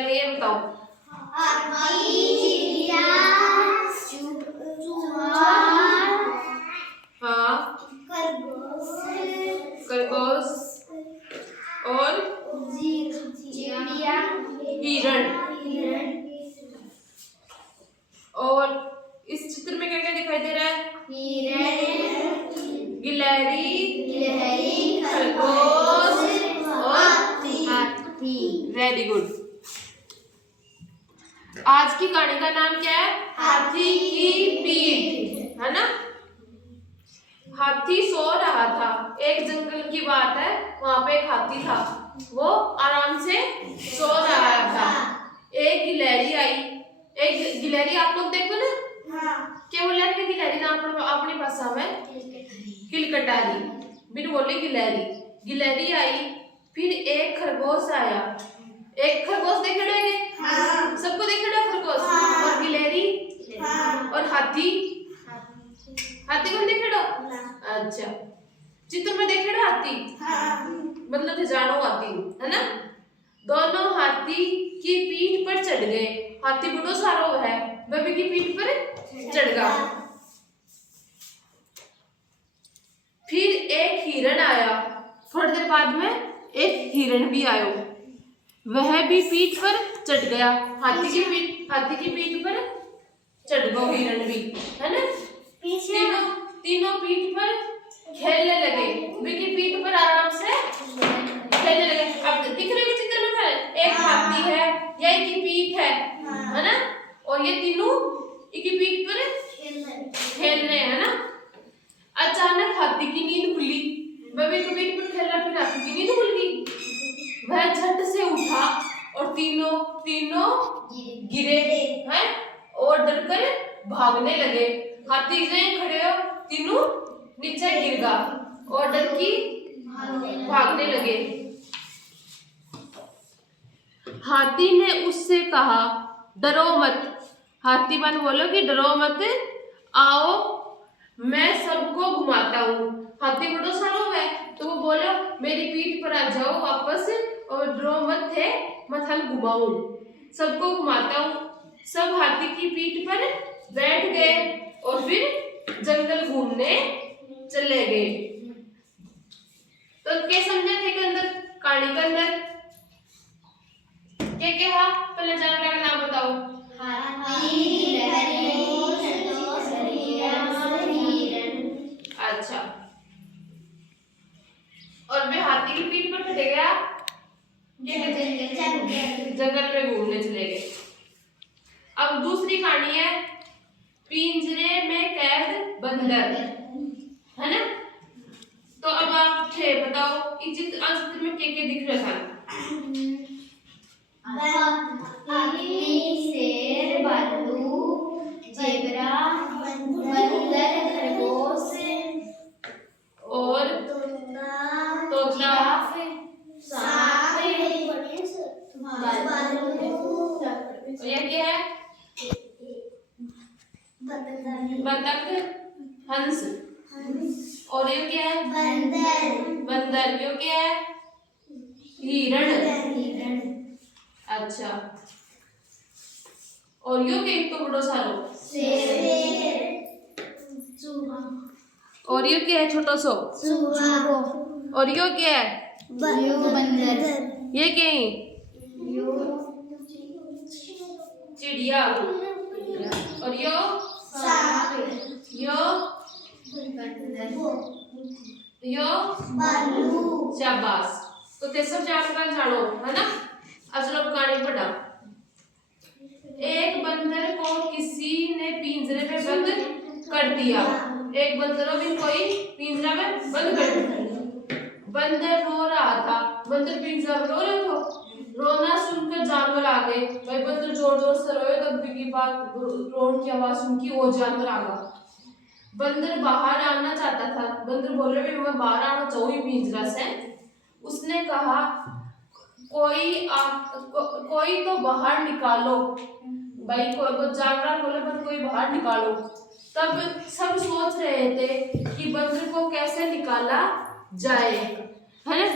पहले ये बताओ। हाँ, खरगोश और हिरण। और इस चित्र में क्या क्या दिखाई दे रहा है? हिरण, गिलहरी, खरगोश और हाथी। Very good. आज की कहानी का नाम क्या है? हाथी की पीठ, है ना। हाथी सो रहा था। एक जंगल की बात है, वहां पे एक हाथी था, वो आराम से सो रहा था। एक गिलहरी आई। एक गिलहरी आप लोग देखो ना, क्या बोले आपने? गिलहरी नाम अपनी भाषा में किलकटारी, बिन बोली गिलहरी। गिलहरी आई। फिर एक खरगोश आया। एक खरगोश देखे डोगे? सबको देखे डो खरगोश। और गिलहरी और हाथी। हाथी कौन देखे डो? अच्छा, चित्र में देखे डो हाथी, मतलब थे जानो हाथी, है ना। दोनों हाथी की पीठ पर चढ़ गए। हाथी बड़ो सारो है, बबी की पीठ पर चढ़ गया। फिर एक हिरण आया। थोड़ी देर बाद में एक हिरण भी आयो, वह भी पीठ पर चढ़ गया। हाथी की पीठ पर चढ़ गया हिरण भी, है ना। तीनों पीठ पर खेलने लगे। उनकी पीठ पर आराम से खेलने लगे। अब दिख रहे चित्र में खड़े, एक हाथी है, ये की पीठ है ना। और ये तीनों की पीठ पर खेल रहे हैं ना। अचानक हाथी की नींद खुली। बबे को पीठ पर खेल रहा, फिर हाथी की नींद खुल गई। वह झट से उठा और तीनों गिरे हैं और डरकर भागने लगे। हाथी से खड़े हो, तीनों नीचे गिर गया और डर की भागने लगे। हाथी ने उससे कहा, डरो मत। हाथी बन बोलो कि डरो मत, आओ मैं सबको घुमाता हूँ। हाथी बड़ो सारो है, तो वो बोलो मेरी पीठ पर आ जाओ वापस, और डरो मत थे, मैं थल घुमाऊं, सबको घुमाता हूँ। सब हाथी की पीठ पर बैठ गए और फिर जंगल घूमने चले गए। तो क्या समझे थे के अंदर, कहानी के अंदर क्या क्या? पहले जानवर का नाम बताओ। अच्छा, और वे हाथी की पीठ पर चढ़ गया, जंगल में घूमने चले गए। अब दूसरी कहानी है, पिंजरे में कैद बंदर, है ना। तो अब आप बताओ इस चित्र में क्या क्या दिख रहा था? शेर, भालू, जेबरा, बंदर, खरगोश और तोता, सांप, यह क्या है? बतख, हंस। और ये क्या है? बंदर। ये क्या है? हिरण। अच्छा, और यो के तो बड़ो सारो और यो क्या है? छोटो सो। और यो क्या है? बंदर। ये क्या है? चिड़िया। और यो शाबाश। तो ते सब जानकर जानो, है ना। असल कहानी पढ़ा। एक बंदर को किसी ने पिंजरे में बंद कर दिया। एक बंदरों भी कोई पिंजरा में बंद कर दिया। बंदर रो रहा था। बंदर पिंजरा में रो रहे थे। रोना सुनकर जानवर आ गए। भाई बंदर जोर जोर से रोए, तब की बात रोन की आवाज सुन के वो जानवर आ गया। बंदर बाहर आना चाहता था। बंदर बोल रहे मैं बाहर आना चाहूँ पिंजरा से। उसने कहा कोई तो बाहर निकालो। भाई कोई जानवर बोले पर कोई बाहर निकालो। तब सब सोच रहे थे कि बंदर को कैसे निकाला जाए, है ना।